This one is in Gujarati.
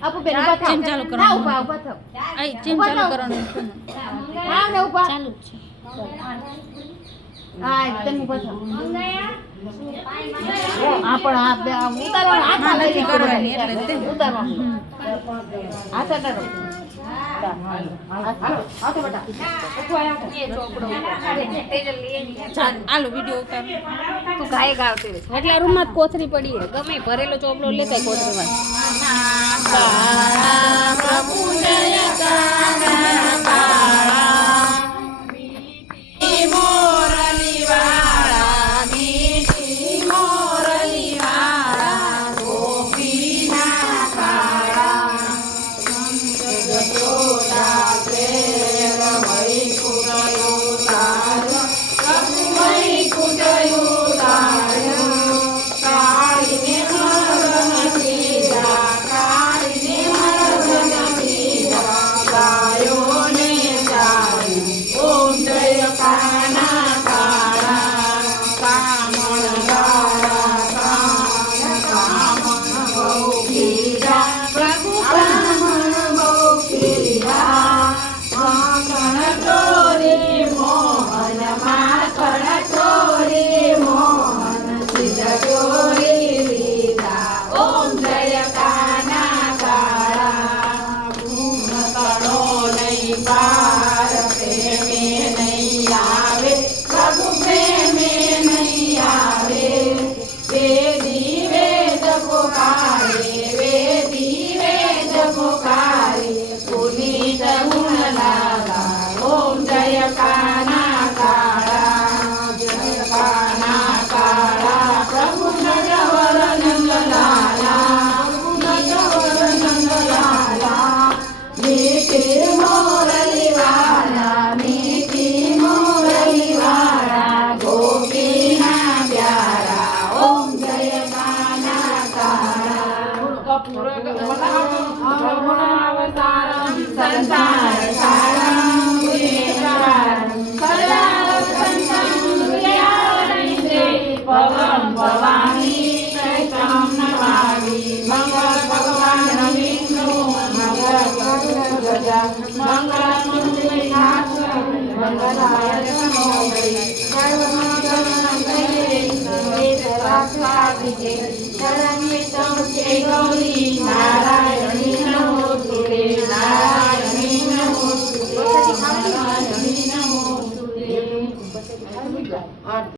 આપો બેન ઉભા થાવ ચેમ ચાલુ ના કરવાનું ઉભા ઉભા થાવ આઈ ચેમ ચાલુ કરવાનું હા ને ઉભા ચાલુ જ છે હા તમે ઉભા થાવ આ પણ આ ઉતારવાનું હાથ હા, નથી કરવાની એટલે જ તે. ઉતારવાનું હાથ અડાડો હાથો બેટા આલો વિડિયો ઉતાર તું ગાય ગાવતી રહે એટલા રૂમમાં જ કોથરી પડી હે ગમે ભરેલો ચોપડો લેતા કોથરીમાં ગૌરી